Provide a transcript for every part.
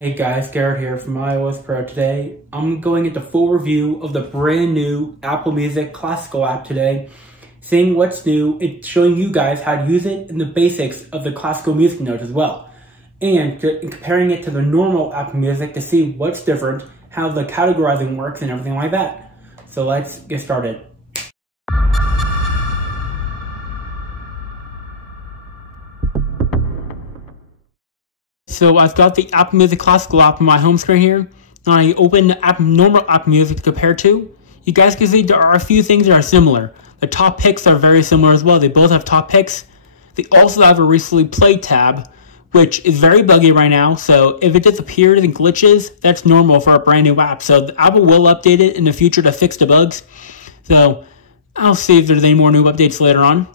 Hey guys, Garrett here from iOS Pro. Today, I'm going into full review of the brand new Apple Music Classical app today, seeing what's new, it's showing you guys how to use it and the basics of the classical music notes as well, and comparing it to the normal Apple Music to see what's different, how the categorizing works and everything like that. So let's get started. So I've got the Apple Music Classical app on my home screen here, and I open the normal Apple Music to compare to. You guys can see there are a few things that are similar. The top picks are very similar as well. They both have top picks. They also have a recently played tab, which is very buggy right now. So if it disappears and glitches, that's normal for a brand new app. So the Apple will update it in the future to fix the bugs. So I'll see if there's any more new updates later on.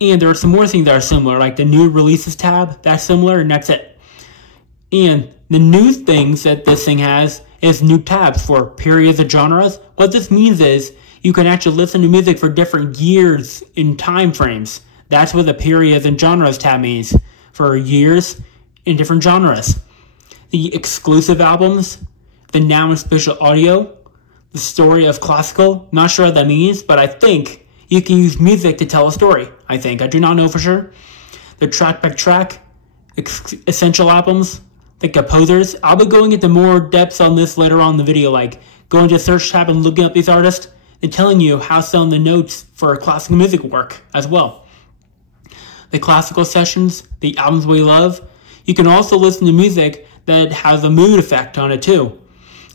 And there are some more things that are similar, like the new releases tab, that's similar, and that's it. And the new things that this thing has is new tabs for periods and genres. What this means is you can actually listen to music for different years in time frames. That's what the periods and genres tab means, for years in different genres. The exclusive albums, the now and special audio, the story of classical, not sure what that means, but I think you can use music to tell a story, I think. I do not know for sure. The track by track, essential albums, the composers. I'll be going into more depths on this later on in the video, like going to the search tab and looking up these artists and telling you how some of the notes for classical music work as well. The classical sessions, the albums we love. You can also listen to music that has a mood effect on it too.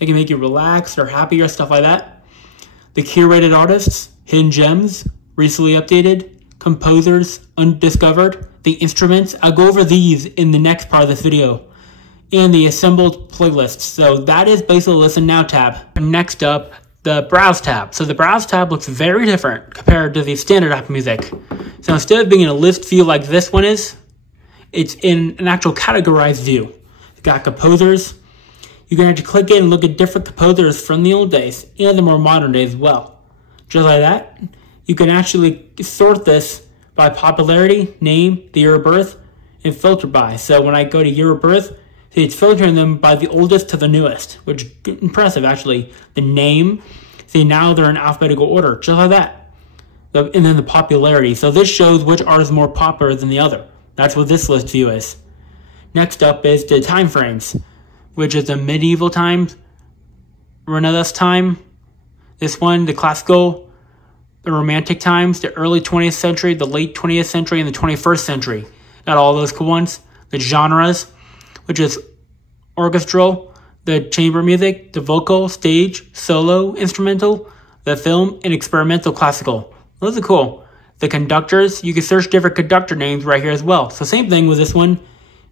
It can make you relax or happy or stuff like that. The curated artists, hidden gems, recently updated, composers, undiscovered, the instruments. I'll go over these in the next part of this video. And the assembled playlists. So that is basically the Listen Now tab. Next up, the Browse tab. So the Browse tab looks very different compared to the standard Apple Music. So instead of being in a list view like this one is, it's in an actual categorized view. It's got composers. You can actually click in and look at different composers from the old days and the more modern days as well. Just like that, you can actually sort this by popularity, name, the year of birth, and filter by. So when I go to year of birth, see, it's filtering them by the oldest to the newest, which is impressive actually. The name, see, now they're in alphabetical order, just like that. And then the popularity. So this shows which artist is more popular than the other. That's what this list view is. Next up is the time frames, which is the medieval times, Renaissance time. This one, the classical, the romantic times, the early 20th century, the late 20th century, and the 21st century. Got all those cool ones. The genres, which is orchestral, the chamber music, the vocal, stage, solo, instrumental, the film, and experimental classical. Those are cool. The conductors, you can search different conductor names right here as well. So same thing with this one.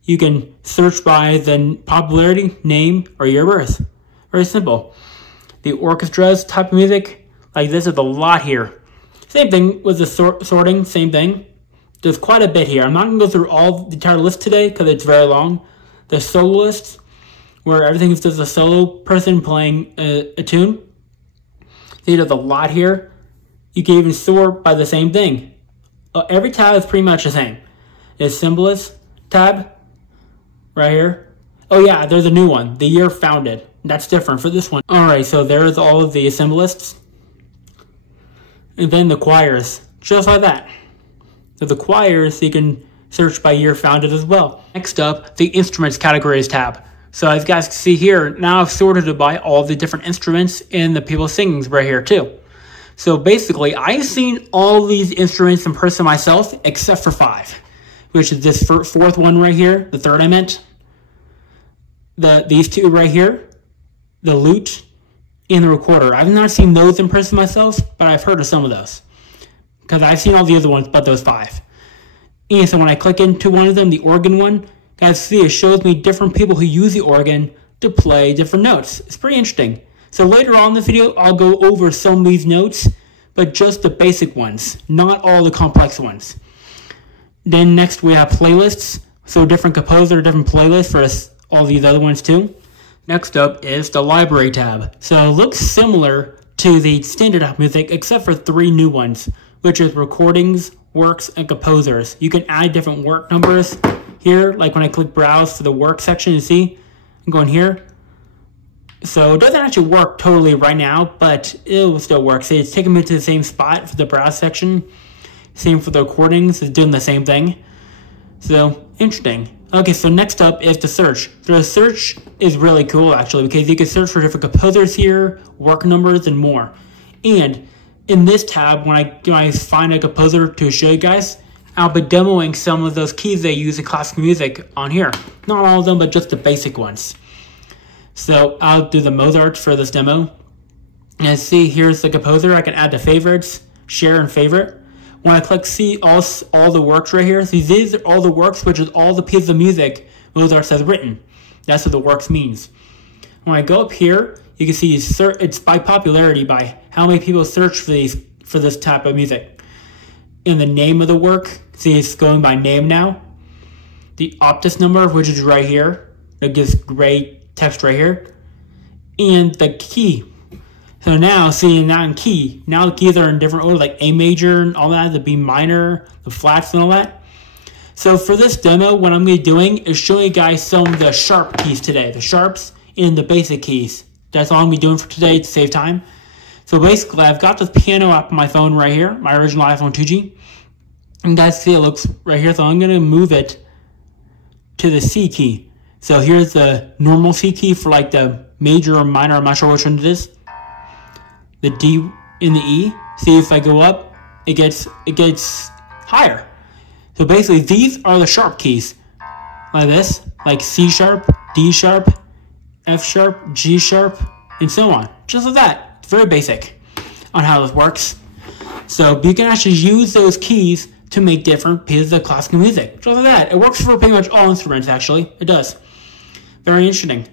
You can search by the popularity, name, or year of birth. Very simple. The orchestras type of music, like this is a lot here. Same thing with the sorting, same thing. There's quite a bit here. I'm not going to go through all the entire list today because it's very long. The soloists, where everything is just a solo person playing a tune. See, there's a lot here. You can even sort by the same thing. Every tab is pretty much the same. There's symbolist tab, right here. Oh yeah, there's a new one, the year founded. That's different for this one. Alright, so there's all of the symbolists. And then the choirs, just like that. So the choirs, you can search by year founded as well. Next up, the instruments categories tab. So as you guys can see here, now I've sorted it by all the different instruments and the people singing right here too. So basically, I've seen all these instruments in person myself, except for 5. Which is this fourth one right here, the third I meant. These two right here, the lute, and the recorder. I've not seen those in person myself, but I've heard of some of those. Because I've seen all the other ones, but those 5. And so when I click into one of them, the organ one, guys see it shows me different people who use the organ to play different notes. It's pretty interesting. So later on in the video, I'll go over some of these notes, but just the basic ones, not all the complex ones. Then next we have playlists. So different composer, different playlists for all these other ones too. Next up is the library tab. So it looks similar to the standard Apple Music, except for 3 new ones, which is recordings, works, and composers. You can add different work numbers here, like when I click browse to the work section, you see I'm going here. So it doesn't actually work totally right now, but it will still work. See, it's taking me to the same spot for the browse section. Same for the recordings, it's doing the same thing. So, interesting. Okay, so next up is the search. The search is really cool actually, because you can search for different composers here, work numbers, and more. And in this tab, when I find a composer to show you guys, I'll be demoing some of those keys they use in classical music on here. Not all of them, but just the basic ones. So I'll do the Mozart for this demo. And see, here's the composer. I can add the favorites, share and favorite. When I click see all the works right here, see these are all the works, which is all the pieces of music Mozart has written. That's what the works means. When I go up here, you can see it's by popularity, by how many people search for this type of music. In the name of the work, see it's going by name now. The optus number, which is right here, it gives great text right here, and the key. So now, seeing that in key, now the keys are in different order, like A major and all that, the B minor, the flats and all that. So for this demo, what I'm going to be doing is showing you guys some of the sharp keys today, the sharps and the basic keys. That's all I'm going to be doing for today to save time. So basically, I've got this piano app on my phone right here, my original iPhone 2G. And you guys see it looks right here, so I'm going to move it to the C key. So here's the normal C key for like the major or minor, I'm not sure which one it is. The D and the E. See, if I go up, it gets higher. So basically these are the sharp keys. Like this, like C sharp, D sharp, F sharp, G sharp, and so on. Just like that. It's very basic on how this works. So you can actually use those keys to make different pieces of classical music. Just like that. It works for pretty much all instruments actually. It does. Very interesting.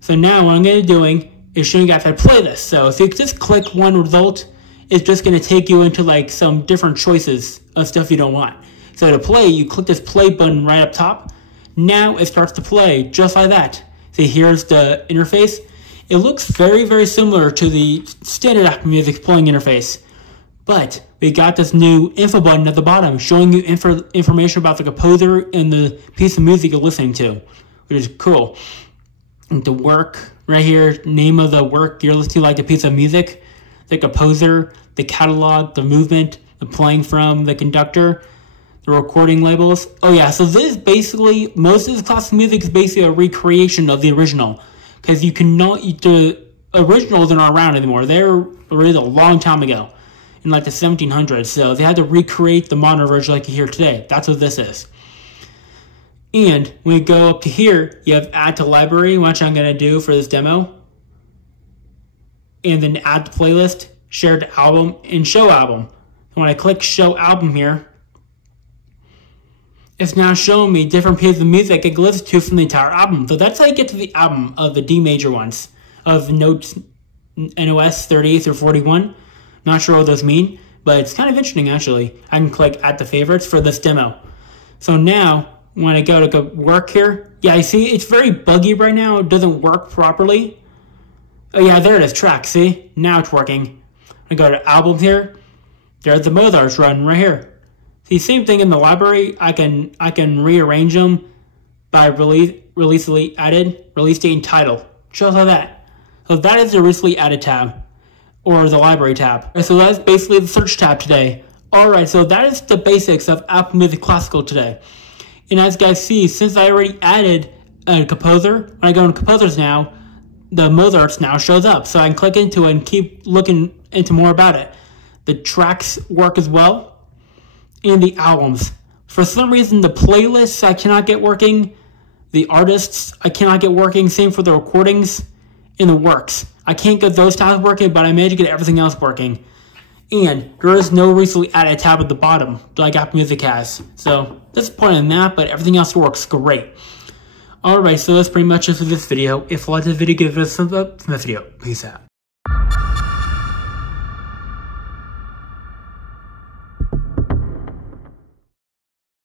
So now what I'm going to be doing is showing you guys how to play this. So if you just click one result, it's just going to take you into like some different choices of stuff you don't want. So to play, you click this play button right up top. Now it starts to play just like that. See, here's the interface. It looks very, very similar to the standard Apple Music playing interface. But we got this new info button at the bottom showing you information about the composer and the piece of music you're listening to, which is cool. And the work right here, name of the work you're listening to, like the piece of music, the composer, the catalog, the movement, the playing from, the conductor, the recording labels. Oh yeah, so this is basically, most of this classical music is basically a recreation of the original. Because you cannot, the originals are not around anymore. They're already a long time ago, in like the 1700s. So they had to recreate the modern version like you hear today. That's what this is. And when we go up to here, you have add to library, which I'm going to do for this demo. And then add to playlist, share to album, and show album. And when I click show album here, it's now showing me different pieces of music I can listen to from the entire album. So that's how you get to the album of the D major ones, of notes NOS 38 through 41. Not sure what those mean, but it's kind of interesting actually. I can click add to favorites for this demo. So now, when I go to work here, yeah, you see it's very buggy right now. It doesn't work properly. Oh yeah, there it is, track, see? Now it's working. I go to album here. There's the Mozart's run right here. See, same thing in the library. I can rearrange them by recently added, release date, and title. Just like that. So that is the recently added tab, or the library tab. So that's basically the search tab today. Alright, so that is the basics of Apple Music Classical today. And as you guys see, since I already added a composer, when I go into composers now, the Mozart's now shows up. So I can click into it and keep looking into more about it. The tracks work as well. And the albums. For some reason, the playlists I cannot get working. The artists I cannot get working. Same for the recordings and the works. I can't get those tabs working, but I managed to get everything else working. And there is no recently added tab at the bottom like Apple Music has. So disappointed in that, but everything else works great. Alright, so that's pretty much it for this video. If you liked this video, give it a thumbs up for this video. Peace out.